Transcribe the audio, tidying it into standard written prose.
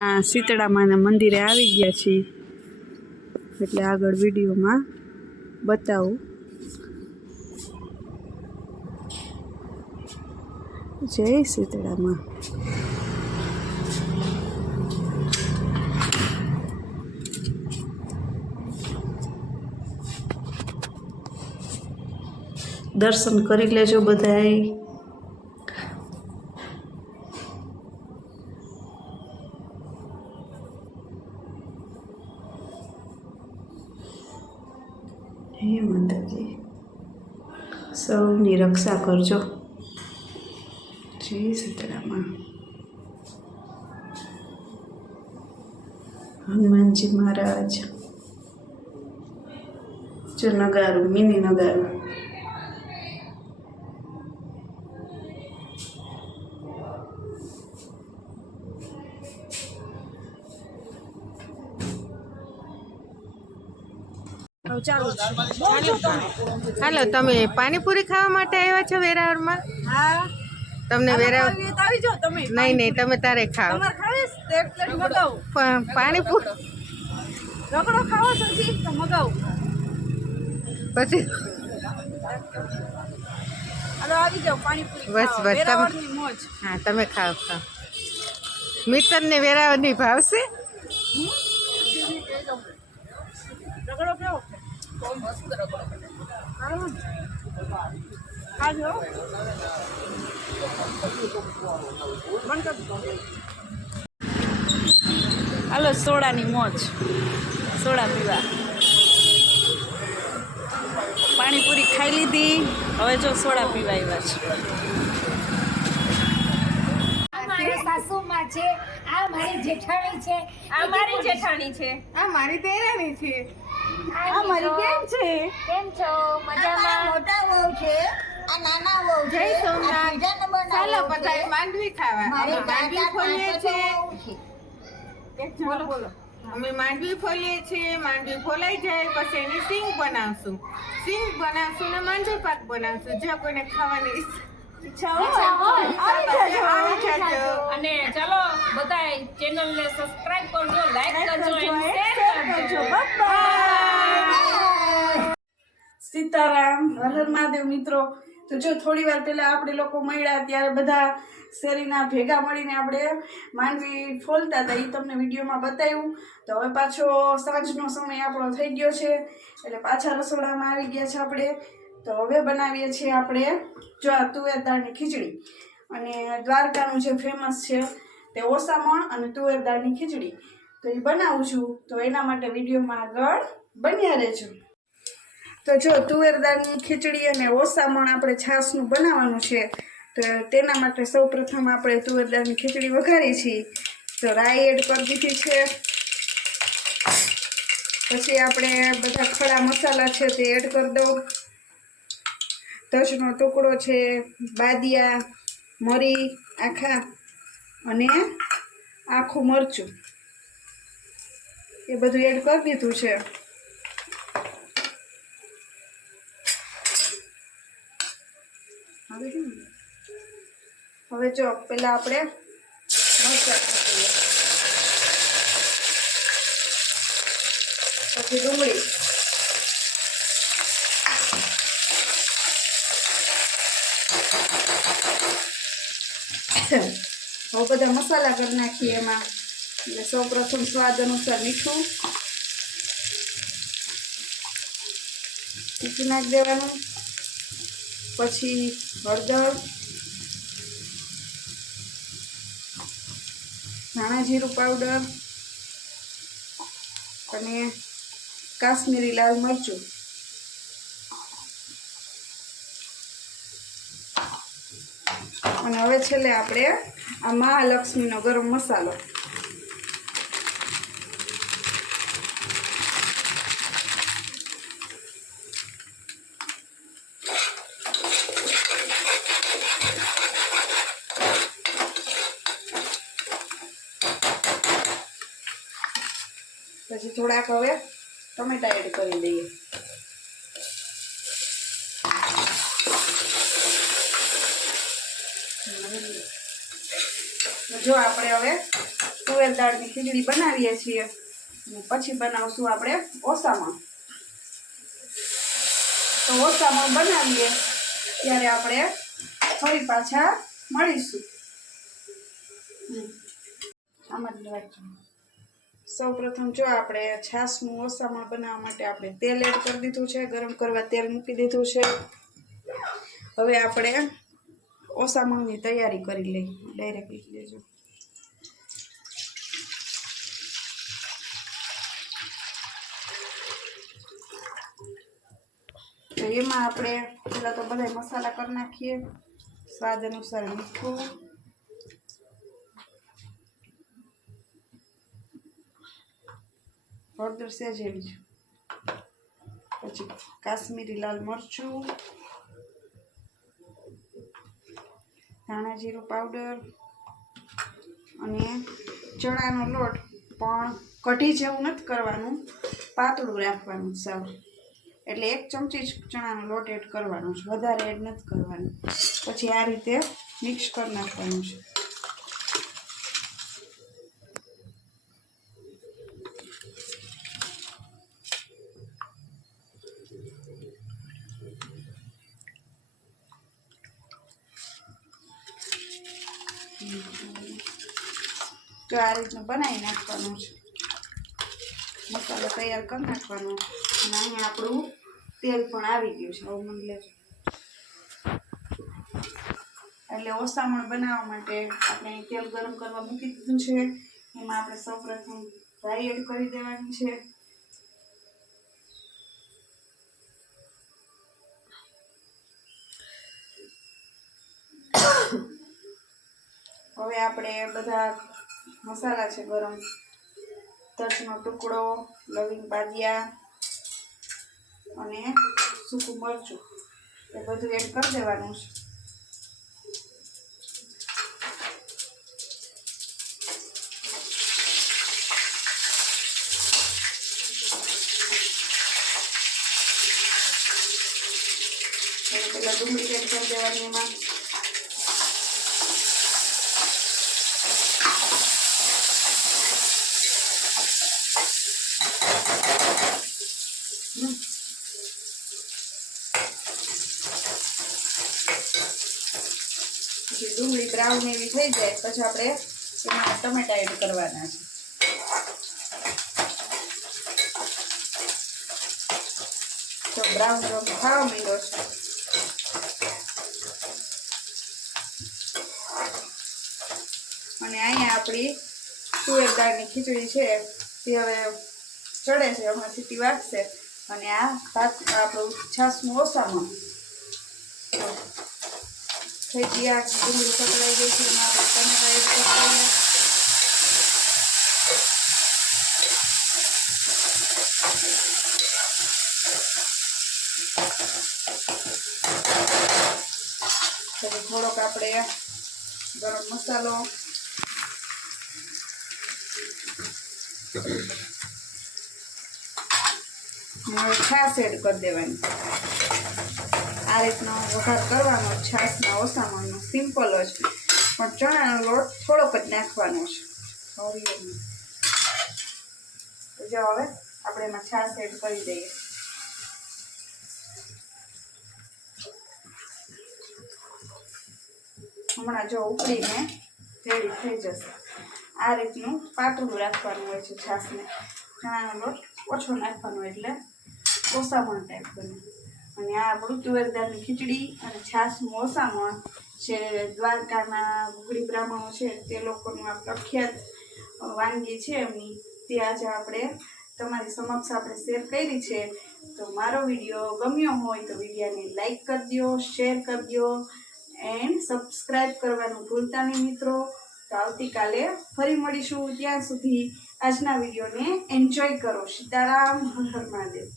આ શીતળા માના મંદિરે આવી ગયા છીએ, એટલે આગળ વિડીયોમાં બતાવું. જય શીતળા માં. દર્શન કરી લેજો બધાય. હે માતાજી, સૌની રક્ષા કરજો. જય શીતળા માં. હનુમાનજી મહારાજ. જો નગારું, મિની નગારું. હાલો, તમે પાણીપુરી ખાવા માટે આવ્યા છો વેરાવળમાં? હા, તમને વેરાવળ આવી જાઓ તમે. નહીં, તમે તારે ખાઓ. પાણીપુરી રગડો ખાવો છો તો મગાવું. પછી હાલો આવી જાઓ, પાણીપુરી બસ બસ વેરાવળની મોજ. હા, તમે ખાઓ. મિત્તરને વેરાવળની ભાવશે. રગડો કેવો? મસ્ત રગડો. ખાજો. હાલો, સોડાની મોજ. સોડા પીવા. પાણીપુરી ખાઈ લીધી, હવે જો સોડા પીવા આવ્યા છે. મારી સાસુમાં છે, આ મારી જેઠાણી છે, આ મારી જેઠાણી છે, આ મારી દેરાણી છે, આ મારી બેન છે. કેમ છો? મજામાં? મોટા વહુ છે, આ નાના વહુ છે. જય સોમનાથ. આ ત્રીજાનો બનાવો ચાલો છે. બધા માંડવી ખાવા. મારી અમે માંડવી દાદા ફોલીએ પાંચ છીએ. વહુ છે. બોલો બોલો. અમે માંડવી ફોલીએ છીએ. માંડવી ફોલાઈ જાય પછી એની સિંગ બનાવશું. સિંગ બનાવશું ને માંડવી પાક બનાવશું. જે કોઈને ખાવાની ઈચ્છા હોય આવી જાજો. અને ચાલો બધા ચેનલ ને સબસ્ક્રાઇબ કરજો, લાઈક કરજો અને શેર કરજો. સીતારામ, હર હર મહાદેવ. મિત્રો, તો જો થોડી વાર પહેલા આપણે લોકો મળ્યા ત્યારે બધા શેરીના ભેગા મળીને આપણે માંડવી ફોલતા હતા. એ તમને વિડીયોમાં બતાવ્યું. તો હવે પાછો સાંજનો સમય આપણો થઈ ગયો છે, એટલે પાછા રસોડામાં આવી ગયા છે આપણે. તો હવે બનાવીએ છીએ આપણે જો આ તુવેર દાળની ખીચડી. અને દ્વારકાનું જે ફેમસ છે તે ઓસામણ અને તુવેર દાળની ખીચડી. તો એ બનાવું છું, તો એના માટે વિડીયોમાં આગળ બન્યા રહેજો. તો જો તુવેર દાળની ખીચડી અને ઓસામણ આપણે છાશનું બનાવવાનું છે. તો તેના માટે સૌ પ્રથમ આપણે તુવેર દાળની ખીચડી વઘારી છીએ. તો રાઈ એડ કરી દીધી છે. પછી આપણે બધા ખડા મસાલા છે તે એડ કરી દઉં. તજનો ટુકડો છે, બાદિયા, મરી આખા અને આખું મરચું એ બધું એડ કરી દીધું છે. હવે જો પેલા આપણે મરચાં નાખીએ, પછી ડુંગળી, હવે બધા મસાલા કરી નાખીએ એમાં. એટલે સૌ પ્રથમ સ્વાદ અનુસાર મીઠું નાખી દેવાનું. પછી હળદર, ધાણા જીરું પાવડર અને કાશ્મીરી લાલ મરચું. અને હવે છેલ્લે આપણે આ મહાલક્ષ્મીનો ગરમ મસાલો. પછી થોડાક હવે ટમેટા એડ કરી દઈએ. જો આપણે હવે તુવેર દાળની ખીચડી બનાવીએ છીએ અને પછી બનાવશું આપણે ઓસામણ. તો ઓસામણ બનાવીએ ત્યારે આપણે ફરી પાછા મળીશું. સૌ પ્રથમ જો આપણે છાશનું ઓસામણ બનાવવા માટે આપણે તેલ એડ કરી દીધું છે. ગરમ કરવા તેલ મૂકી દીધું છે. હવે આપણે ઓસામણની તૈયારી કરી લઈએ. ડાયરેક્ટ લીધી લેજો. તો એમાં આપણે પહેલાં તો બધા મસાલા કરી નાખીએ. સ્વાદ અનુસાર મીઠું, હળદર સહેજ એવી, પછી કાશ્મીરી લાલ મરચું, ધાણા જીરું પાવડર અને ચણાનો લોટ. પણ કઢી જેવું નથી કરવાનું, પાતળું રાખવાનું સાવ. એટલે 1 ચમચી જ ચણાનો લોટ એડ કરવાનો છે, વધારે એડ નથી કરવાનું. પછી આ રીતે મિક્સ કરી નાખવાનું છે. તો આ રીતનું બનાવી નાખવાનું છે. મસાલો તૈયાર કરી નાખવાનો. અને અહીંયા આપણું તેલ પણ આવી ગયું છે. હવે મને લેજો. એટલે ઓસામણ બનાવવા માટે આપણે તેલ ગરમ કરવા મૂકી દીધું છે. એમાં આપણે સૌપ્રથમ રાઈ એડ કરી દેવાની છે. હવે આપણે બધા મસાલા છે ગરમ, તજનો ટુકડો, લવિંગ બાદિયા અને સૂકું મરચું એ બધું એડ કરી દેવાનું છે. પહેલાં ડુંગળી એડ કરી દેવાની એમાં. પછી ડુંગળી બ્રાઉન એવી થઈ જાય પછી આપણે એમાં ટમેટા એડ કરવાના છે. તો બ્રાઉન રંગ ખાવા માંડ્યો છે. અને અહીંયા આપણી તુવેર દાળની ખીચડી છે તે હવે ચડે છે, હમણાં સીટી વાગશે. અને આ ભાત આપણું છાશનું ઓસામણ થઈ ગયા. ડુંગળી સકળાઈ ગઈ છે. એમાં આપણે ટમેટા એડ કરી પછી થોડોક આપણે ગરમ મસાલો, છાશ એડ કરી દેવાની. આ રીતનો વઘાર કરવાનો છાશના ઓસામણનો, સિમ્પલ જ. પણ ચણાનો લોટ થોડોક જ નાખવાનો છે. જો હવે આપણે એમાં છાશ એડ કરી દઈએ. હમણાં જો ઉકળીને રેડી થઈ જશે. આ રીતનું પાતળું રાખવાનું હોય છે છાશને. ચણાનો લોટ ઓછો નાખવાનો એટલે ઓસામણ ટાઈપ બને. અને આ આપણું તુવેર દાળની ખીચડી અને છાશનું ઓસામણ છે. દ્વારકાના ઘૂઘડી બ્રાહ્મણો છે તે લોકોનું આ પ્રખ્યાત વાનગી છે એમની. તે આજે આપણે તમારી સમક્ષ આપણે શેર કરી છે. તો મારો વિડીયો ગમ્યો હોય તો વિડીયોને લાઈક કરી દો, શેર કરી દો એન્ડ સબસ્ક્રાઈબ કરવાનું ભૂલતા નહીં મિત્રો. તો આવતીકાલે ફરી મળીશું. ત્યાં સુધી આજના વિડીયોને એન્જોય કરો. સીતારામ, હર હર મહાદેવ.